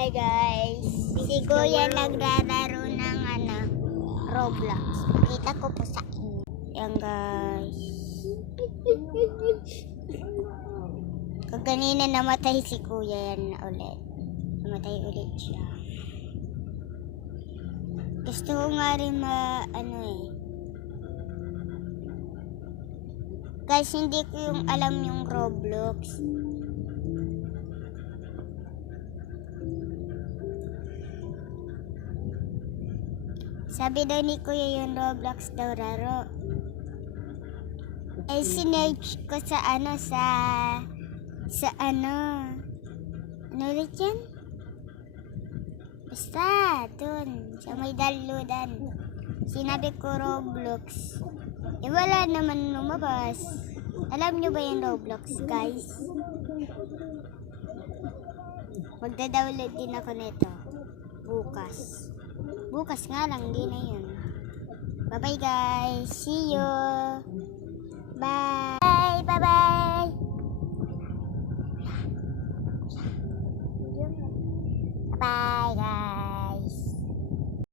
Hi guys, si Kuya naglalaro ng Roblox. Pakita ko po sa inyo. Yan guys. Kaganina namatay si Kuya yan ulit. Namatay ulit siya. Gusto ko nga rin Guys, hindi ko yung alam yung Roblox. Sabi daw ni Kuya yung Roblox daw raro. Eh, sinerch ko sa ano ulit yan? Basta, dun, sa may daludan. Sinabi ko Roblox. Eh, wala naman lumabas. Alam nyo ba yung Roblox, guys? Magda-download din ako nito. Bukas. Bukas nga lang, di na yun. Bye-bye guys. See you.